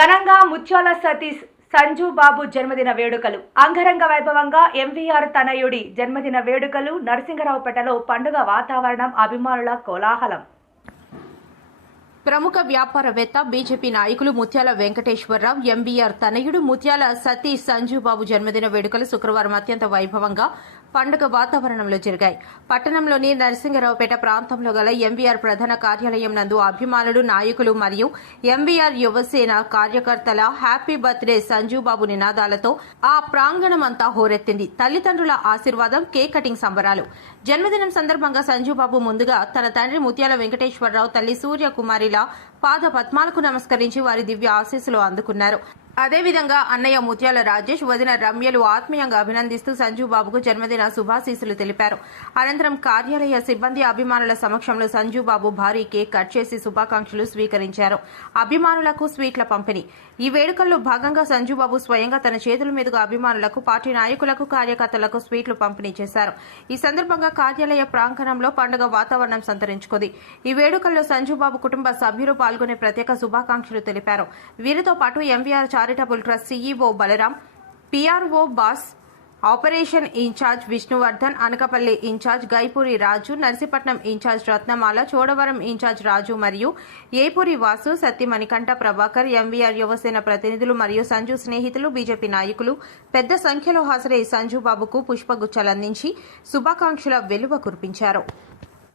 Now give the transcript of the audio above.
ఘనంగా ముత్యాల సతీష్ సంజు బాబు జన్మదిన వేడుకలు అంగరంగ వైభవంగా ఎంవీఆర్ తనయుడి జన్మదిన వేడుకలు నరసింగరావుపేటలో పండుగ వాతావరణం అభిమానుల కోలాహలం. ప్రముఖ వ్యాపారవేత్త బీజేపీ నాయకులు ముత్యాల వెంకటేశ్వరరావు ఎంవీఆర్ తనయుడు ముత్యాల సతీష్ సంజుబాబు జన్మదిన వేడుకలు శుక్రవారం అత్యంత వైభవంగా పండుగ వాతావరణంలో జరిగాయి. పట్టణంలోని నరసింగరావుపేట ప్రాంతంలో గల ఎంవీఆర్ ప్రధాన కార్యాలయం నందు అభిమానులు, నాయకులు మరియు ఎంవీఆర్ యువసేన కార్యకర్తల హ్యాపీ బర్త్డే సంజుబాబు నినాదాలతో ఆ ప్రాంగణమంతా హోరెత్తింది. తల్లిదండ్రుల ఆశీర్వాదం, కేక్ కటింగ్ సంబరాలు. జన్మదినం సందర్భంగా సంజుబాబు ముందుగా తన తండ్రి ముత్యాల వెంకటేశ్వరరావు, తల్లి సూర్యకుమారిల పాద పద్మాలకు నమస్కరించి వారి దివ్య ఆశీస్సులు అందుకున్నారు. అదేవిధంగా అన్నయ్య ముత్యాల రాజేష్, వదిన రమ్యలు ఆత్మీయంగా అభినందిస్తూ సంజుబాబుకు జన్మదిన శుభాశీస్సులు తెలిపారు. అనంతరం కార్యాలయ సిబ్బంది, అభిమానుల సమక్షంలో సంజుబాబు భారీ కేక్ కట్ చేసి శుభాకాంక్షలు స్వీకరించారు. అభిమానులకు స్వీట్ల పంపిణీ. ఈ వేడుకల్లో భాగంగా సంజుబాబు స్వయంగా తన చేతుల మీదుగా అభిమానులకు, పార్టీ నాయకులకు, కార్యకర్తలకు స్వీట్లు పంపిణీ చేశారు. ఈ సందర్భంగా కార్యాలయ ప్రాంగణంలో పండుగ వాతావరణం సంతరించుకుంది. ఈ వేడుకల్లో సంజుబాబు కుటుంబ సభ్యులు పాల్గొనే ప్రత్యేక శుభాకాంక్షలు తెలిపారు. వీరితో పాటు MVR charitable trust CEO Balaram, PRO బాస్, operation in charge Vishnuvardhan, Anakapalli in charge Gaipuri Raju, Narsipatnam in charge Ratnamala, Chodavaram in charge Raju మరియు ఏపూరి వాసు, సత్తి మణికంఠ ప్రభాకర్, ఎంవీఆర్ యువసేన ప్రతినిధులు మరియు సంజు స్నేహితులు, బీజేపీ నాయకులు పెద్ద సంఖ్యలో హాజరై సంజుబాబుకు పుష్పగుచ్చాలందించి శుభాకాంక్షల వెలువ కురిపించారు.